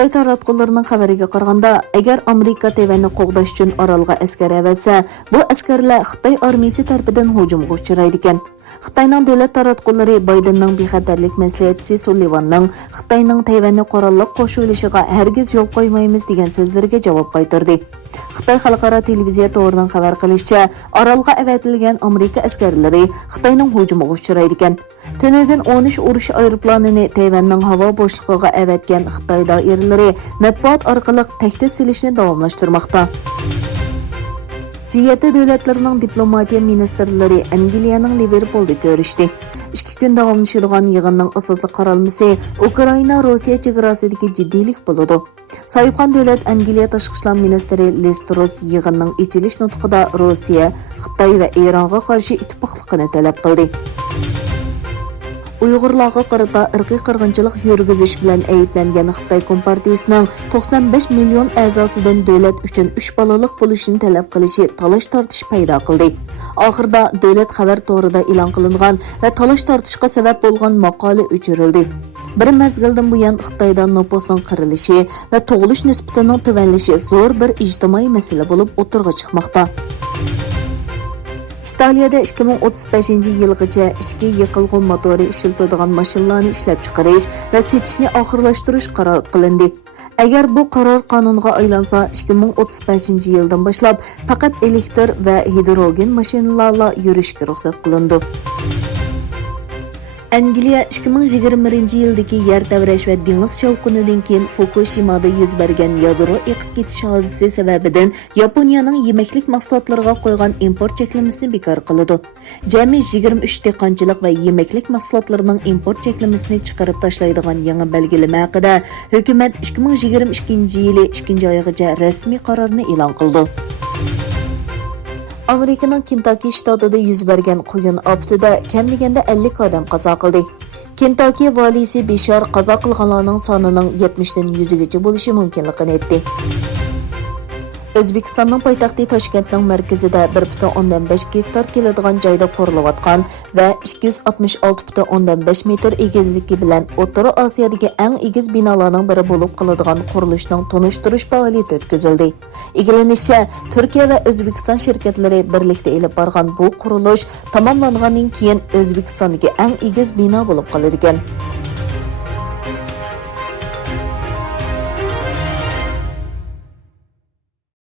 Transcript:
Xitay taratqۇلىرىنىڭ xəvəriga qارىغاندا, ئەگەر ئامېرىكا تەيۋەننى قوغداش üçün ئارالغا ئەسكەر ئەۋەتسە, bu ئەسكەرلەر خىتاي ئارمىيىسى تەرىپىدىن ھۇجۇمغا ئۇچرايدىكەن. Xitayning davlat taratqulari Baydenning bexatarlik maslahatchisi Sullivanning Xitayning Tayvanni qurolliq qo'shib olishiga hargiz yo'l qo'ymaymiz degan so'zlariga javob qaytardi. Xitoy xalqaro televiziya to'rining xabar qilishicha, Aralga avatilgan Amerika askarlari Xitoyning hujumiga uchraydigan. Tönögün 13 urush aeroplanini Tayvanning havo bo'shlig'iga avatgan Xitoy doiralari matbuot orqali tahdid silishni davomlashtirmoqda. G7 davlatlarining diplomatiya ministrlari Angliyaning Liverpoolda ko'rishdi. 2 kun davomlashadigan yig'inning asosiy qaralmasi Ukraina-Rossiya chegarasidagi jiddiylik bo'ladi. Soyibxon davlat Angliya tashqi ishlar ministri Liz Truss yig'inning ochilish nutqida Rossiya, Xitoy va Eronga qarshi ittifoqlikni talab qildi. Uyg'urlarga qarata irqiy qirg'inchilik yurgizish bilan ayblangan Xitoy Kompartiyasining 95 million a'zosidan davlat uchun 3 bolalik bo'lishini talab qilishi talash-tortish paydo qildi. Oxirida davlat xabar to'rida e'lon qilingan va talash-tortishga sabab bo'lgan maqola o'chirildi. Bir mezgildan buyon Xitoyda nopusning qirilishi va tug'ilish nisbatining tuvanlishi zo'r bir ijtimoiy masala bo'lib o'tirg'a chiqmoqda. İtaliyada 2035-yilgacha 2 yiqilg'un motori ishlatadigan mashinalarni ishlab chiqarish va setishni oxirlashtirish qaror qilindi. Agar bu qaror qonunga aylansa, 2035-yildan boshlab faqat elektr va hidrogen mashinalarla yurishga ruxsat qilindi. Angliya 2021-yildagi yer tavrash va dengiz shovqinidan keyin Fukushimada yuz bergan yadro eqib ketish hodisasi sababidan Yaponiyaning yemaklik mahsulotlariga qo'ygan import cheklamasini bekor qiladi. Jami 23 dehqonchilik va yemaklik mahsulotlarining import cheklamasini chiqarib tashlaydigan yangi belgilama haqida hukumat 2022-yili 2-oygacha rasmiy qarorni e'lon qildi. Amerikaning Kentucky shtatida yuz bergan qo'yun apitida kam deganda 50 odam qazo qildi. Kentucky valisi Beshar qazo qilganlarning sonining 70 dan 100gacha bo'lishi mumkinligini aytdi. O'zbekistonning poytaxti Toshkentning markazida 1,5 gektar keladigan joyda qurilayotgan va 266,5 metr egizligi bilan O'rta Osiyodagi eng egiz binolarning biri bo'lib qoladigan qurilishning tonishtirish faoliyati o'tkazildi. Egilanishicha, Turkiya va O'zbekiston shirkatlari birlikda olib borgan bu qurilish tamomlangandan keyin O'zbekistondagi eng egiz bino bo'lib qoladigan.